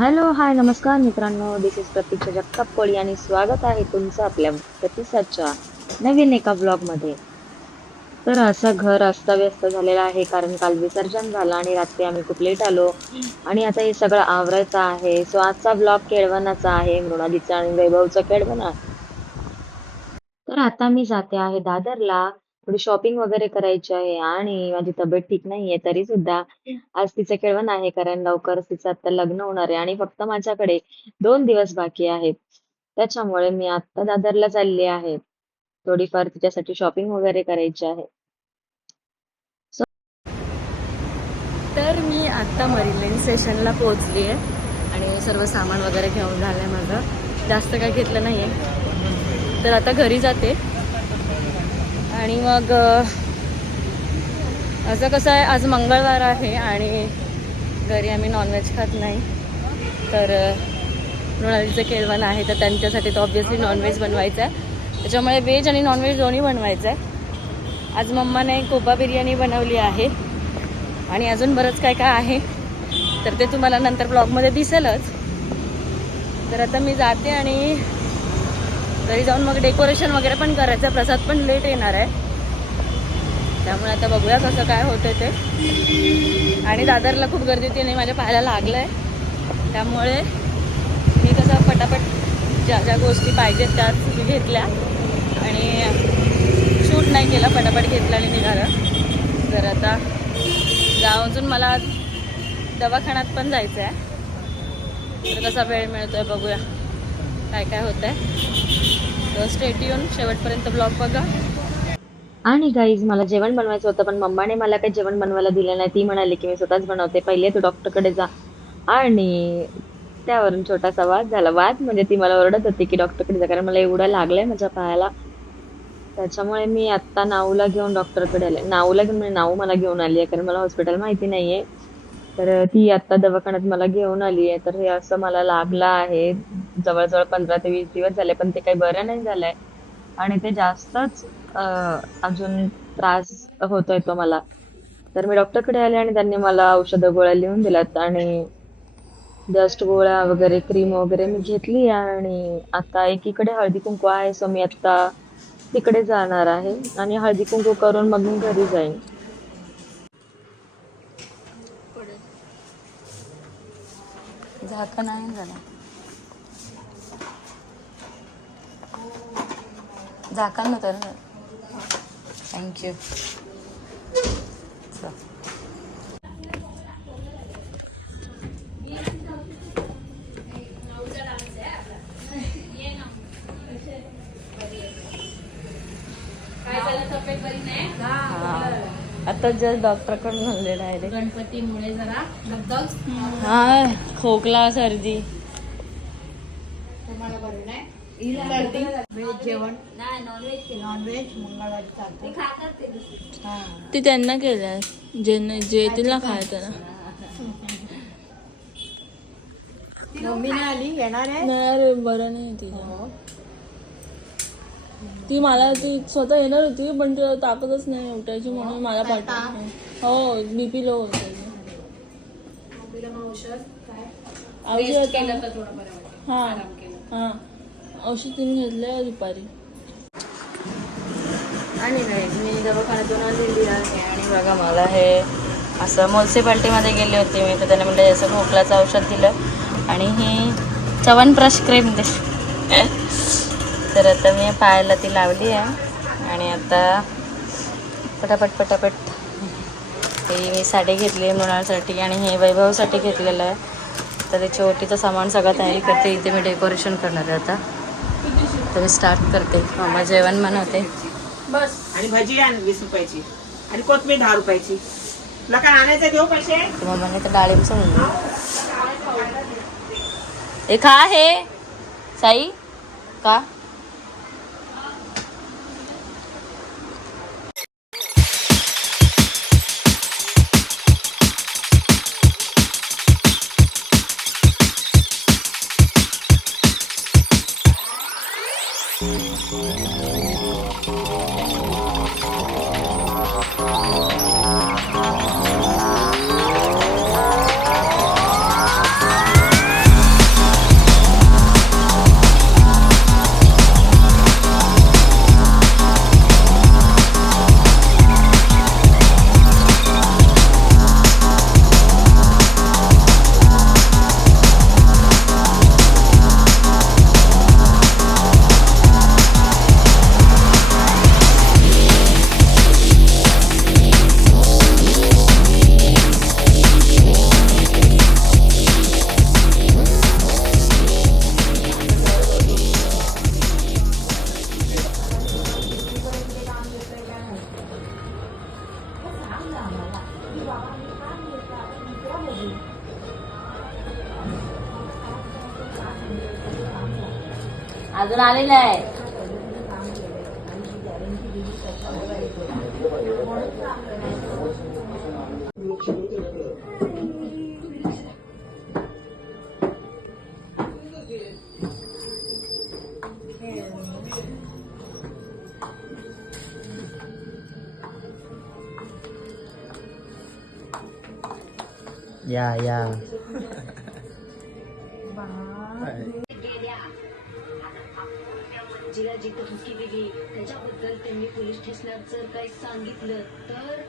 Hello hi नमस्कार मित्रांनो, दिस is प्रतीक्षा जगताप कोळी आणि स्वागत आहे तुमचं आपल्या प्रतिसादच्या नवीन एका ब्लॉग मध्ये. तर असं घर अस्ताव्यस्त झालेलं आहे कारण काल विसर्जन झालं आणि रात्री आम्ही खूप लेट आलो आणि आता हे सगळं आवरायचं आहे. सो आजचा ब्लॉग केळवणाचा आहे, मृणालीचा आणि वैभवचा केळवण. तर आता मी जाते आहे दादरला. थोडी शॉपिंग वगैरे करायची आहे आणि माझी तब्येत ठीक नाहीये तरी सुद्धा आज तिचं केळवण आहे कारण लवकरच तिचं आता लग्न होणार आहे आणि फक्त माझ्याकडे 2 दिवस बाकी आहेत. त्याच्यामुळे मी आता दादरला चालली आहे. थोडीफार तिच्यासाठी शॉपिंग वगैरे करायची आहे. तर मी आत्ता मरीन लाईन स्टेशनला पोहोचली आहे आणि सर्व सामान वगैरे घेऊन झालं आहे माझं. जास्त काही घेतलं नाही आहे, तर आता घरी जाते. आणि मग असं कसं आहे, आज मंगळवार आहे आणि घरी आम्ही नॉनव्हेज खात नाही. तर मृणालीचं केळवण आहे तर त्यांच्यासाठी तर ऑब्व्हियसली नॉनव्हेज बनवायचं आहे. त्याच्यामुळे व्हेज आणि नॉनव्हेज दोन्ही बनवायचं आहे. आज मम्माने कोबा बिर्याणी बनवली आहे आणि अजून बरंच काय काय आहे, तर ते तुम्हाला नंतर ब्लॉगमध्ये दिसेलच. तर आता मी जाते आणि घरी जाऊन मग डेकोरेशन वगैरे पण करायचं आहे. प्रसाद पण लेट येणार आहे, त्यामुळे आता बघूया कसं काय होतं ते. आणि दादरला खूप गर्दी होती आणि माझ्या पायाला लागलं आहे, त्यामुळे मी कसं पटापट ज्या ज्या गोष्टी पाहिजेत त्याच घेतल्या आणि शूट नाही केलं, पटापट घेतलं आणि निघालं. तर आता अजून मला दवाखान्यात पण जायचं आहे, तर कसा वेळ मिळतोय बघूया काय काय होतं आहे. तर स्टे ट्यून, शेवटपर्यंत ब्लॉग बघा. आणि गाईज मला जेवण बनवायचं होतं पण मम्माने मला काही जेवण बनवायला दिलं नाही. ती म्हणाली की मी स्वतःच बनवते, पहिले तू डॉक्टरकडे जा. आणि त्यावरून छोटासा वाद झाला. वाद म्हणजे ती मला ओरडत होती की डॉक्टरकडे जा कारण मला एवढं लागलंय माझ्या पायाला. त्याच्यामुळे मी आता नाऊला घेऊन डॉक्टरकडे आले. नाऊला घेऊन म्हणजे नाऊ मला घेऊन आली आहे कारण मला हॉस्पिटल माहिती नाहीये. तर ती आता दवाखान्यात मला घेऊन आली आहे. तर हे असं मला लागलं आहे. जवळजवळ 15 ते 20 दिवस झाले पण ते काही बरं नाही झालंय आणि ते जास्तच अजून त्रास होतोय तो मला. तर मी डॉक्टरकडे आले आणि त्यांनी मला औषधं गोळ्या लिहून दिल्यात आणि जस्ट गोळ्या वगैरे क्रीम वगैरे मी घेतली आणि आता एकीकडे हळदी कुंकू आहे. सो मी आता तिकडे जाणार आहे आणि हळदी कुंकू करून मग मी घरी जाईन. झाका नाही झाला, झाका नव्हतं ना. थँक्यू. आता जस्ट डॉक्टरकडून आणले डायरेक्ट. गणपतीमुळे जरा दगदग. हा, खोकला, सर्दी. तुम्हाला बरं नाही सर्दी. व्हेज जेवण नाही, नॉनव्हेज मंगळवारी चालते. ते त्यांना केलं, जे तिला खायचं ना. मम्मी नाही आली, येणार आहे. नाही रे, बरं नाही तिला. ती मला ती स्वतः येणार होती पण तिला ताकदच नाही उठायची म्हणून मला पाठवलं. हो, बीपी लो होतं. हां हां, औषध तिने घेतलं दुपारी. आणि नाही, मी दवाखान्यातून आलेली आहे आणि बघा मला हे असं म्युन्सिपाल्टीमध्ये गेले होते मी, तर त्याने म्हणजे असं खोकल्याचं औषध दिलं आणि ही च्यवनप्राश क्रीम दिली. तर आता मी पायाला ती लावली आहे आणि आता पटापट ही मी साडी घेतली आहे मृणालसाठी आणि हे वैभवसाठी घेतलेलं आहे. तर त्याची ओटीचं सामान सगळं तयारी करते. इथे मी डेकोरेशन करणार आहे आता. तर मी स्टार्ट करते. मम्मा जेवण बनवते बस. आणि भजी आण 20 रुपयाची आणि कोथमीर 10 रुपयाची. तुला काय आणायचं देऊ पैसे. मम्माने तर डाळिंब सोडून हे खा. हे साई का अजून आलेलं आहे. या जिला जिथं धुकी दिली त्याच्याबद्दल त्यांनी पोलीस स्टेशनात जर काही सांगितलं तर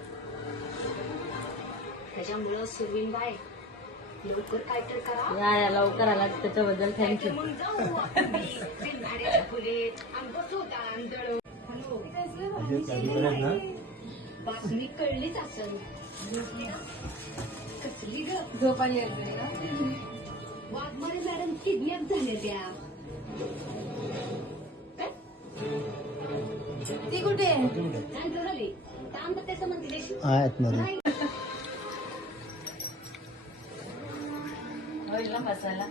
त्याच्यामुळं सुरवीनबाई लवकर काय तर करा. या लवकर आला त्याच्याबद्दल थँक्यू. मग जाऊ आपण भाड्याच्या खोलीत आणि बसू दळण. हॅलो बातमी कळलीच असेल. कसली ग झोपाली वाघमारे मॅडम किडनॅप झाल्या त्या. ती कुठे आहे? होईल ना बसायला.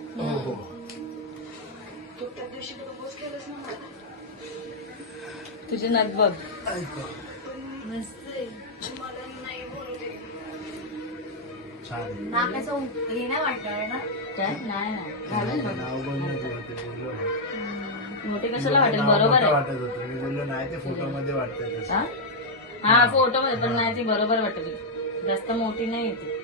तुझी नग बघ. नाकाचं हे नाही वाटणार ना? काय नाही घालून बघ. मोठी कशाला वाटेल? बरोबर आहे. वाटत होतं मी बोललो नाही ते फोटो मध्ये वाटतंय तसं. हा फोटो मध्ये पण नाही ती बरोबर वाटली. जास्त मोठी नाही येते.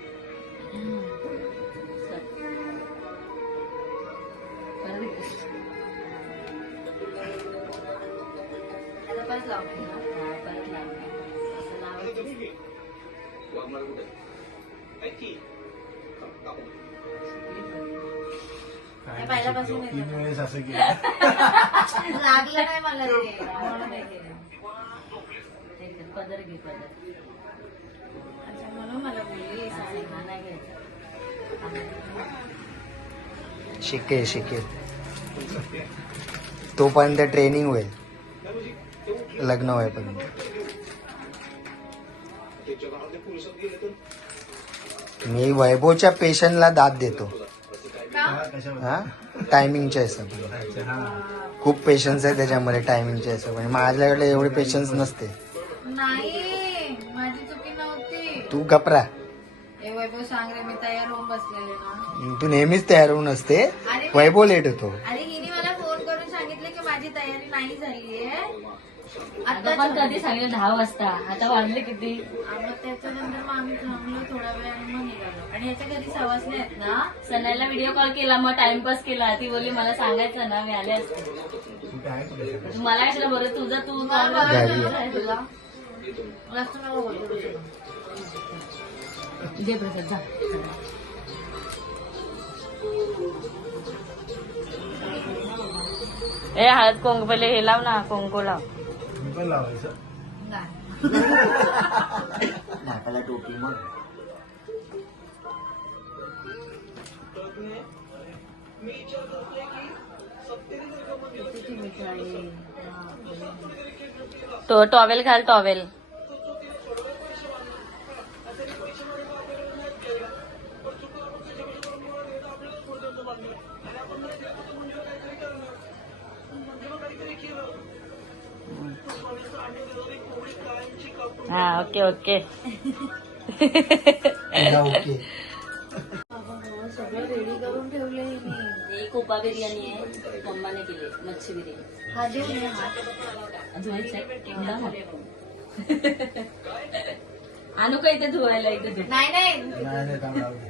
पहिल्यापासून तीन वेळेस असं केलं. लागलं नाही मला ते म्हणून नाही केलं. पदर घे पदर. अच्छा म्हणून मला बोलली साडी नाही घ्यायचं. शिकेल तोपर्यंत ट्रेनिंग होईल लग्न होईपर्यंत. मी वैभवच्या पेशंटला दाद देतो हा टायमिंगच्या हिशोबाने. खूप पेशन्स आहे त्याच्यामध्ये टायमिंगच्या हिशोबाने. माझ्याकडे एवढे पेशन्स नसते. नाही माझी चुकी नव्हती. तू घपरा. ए वैभव सांग रे मी तयार होऊन बसलेले ना. तू नेहमीच तयार होऊन असते. अरे वैभव लेट होतो. अरे हिने मला फोन करून सांगितलं की माझी तयारी नाही झालीये. आता पण कधी सांगितलं 10 वाजता. आता वाजले किती? मग त्याच्यानंतर मग आम्ही थांबलो थोडा वेळ आणि मग निघालो. आणि याच्या घरी सवासले आहेत ना. सनाईला व्हिडिओ कॉल केला मग टाइमपास केला. ती बोलली मला सांगायचं ना मी आले असते. कुठे आहे कुठे? मला कशाला बरं तुझं तू मला call गाडी. आहे तुला. जास्त नको बोलू. जे प्रसाद जा. ए हळद कुंकू पहिले हे लाव ना. कुंकू लाव. मी पण लावायचं. नाकाला टोपी मग. तो टॉवेल घाल टॉवेल. हा ओके ओके. ओके. सगळं रेडी करून ठेवले मी. ही कोपा बिर्याणी आहे. मम्माने केली मच्छी बिर्याणी. हा देऊ नये हा. आणू का इथे धुवायला इथे नाही नाही नाही थांब लावू दे.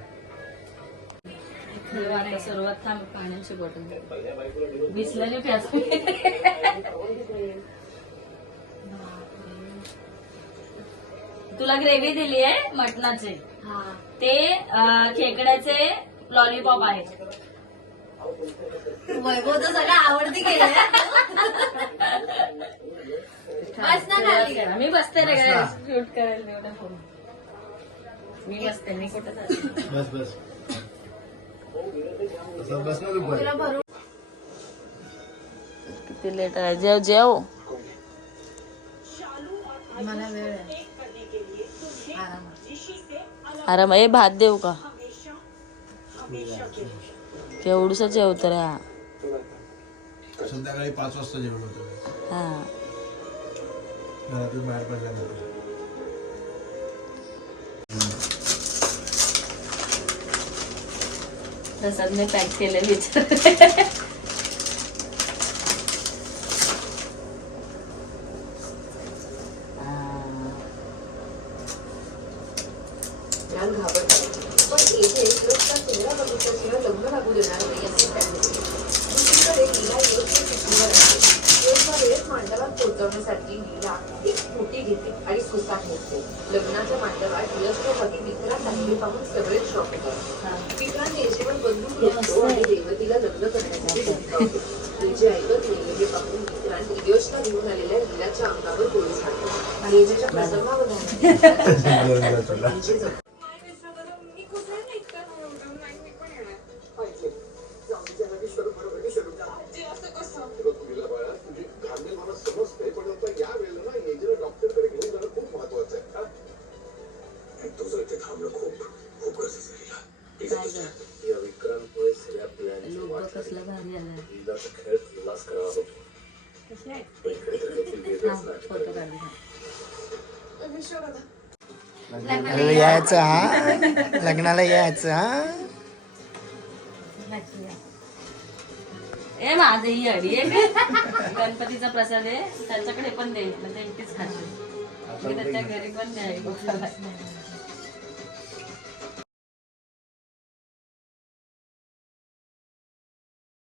आता सर्वात थांब पाण्याची बॉटल भिसलेली प्यास. तुला ग्रेव्ही दिली आहे मटणाचे. हा. ते खेकड्याचे लॉलीपॉप आहेत. वैभव तर सगळं आवडती केलं. बस ना खाली. मी बसते रे शूट करायला एवढं फोन. मी बसते. मी कुठं जाते. बस बस असं बस ना दुपारी. तुला भरून किती लेट आहे. जेव जेव. मला वेळ आहे. आराम. आराम. ए भात देऊ का? केवढूसा जेवत रे हा. संध्याकाळी 5 वाजता जेवण होतं हा घरातून बाहेर पडल्यानंतर. प्रसादने पॅक केले विचार पण येथे ड्रग्सचा चेहरा बघितल्याशिवाय लग्न लागू देणार नाही असे त्यांनी दुसरीकडे लीला योग्य तिथीवर आहे. योग्य वेळेत मांडवात पोहोचवण्यासाठी लीला एक स्कूटी घेते आणि सुसाट निघते. लग्नाच्या मांडवात यश व पती मित्रांसाठी पाहून सगळे शॉक होतात. मित्रांनी यशवर बंदूक घेतलो आणि रेवतीला लग्न करण्यासाठी धमकावले. तिचे ऐकत नाही हे पाहून मित्रांनी यशला घेऊन आलेल्या लीलाच्या अंगावर गोळी झाडली. लीजेच्या प्रसंगावर कसला भारी आला यायचं हा लग्नाला यायचं हा. ए माझं ही अडी आहे गणपतीचा प्रसाद आहे त्याच्याकडे पण दे म्हणजे एकटीच खाते मी त्याच्या घरी पण नाही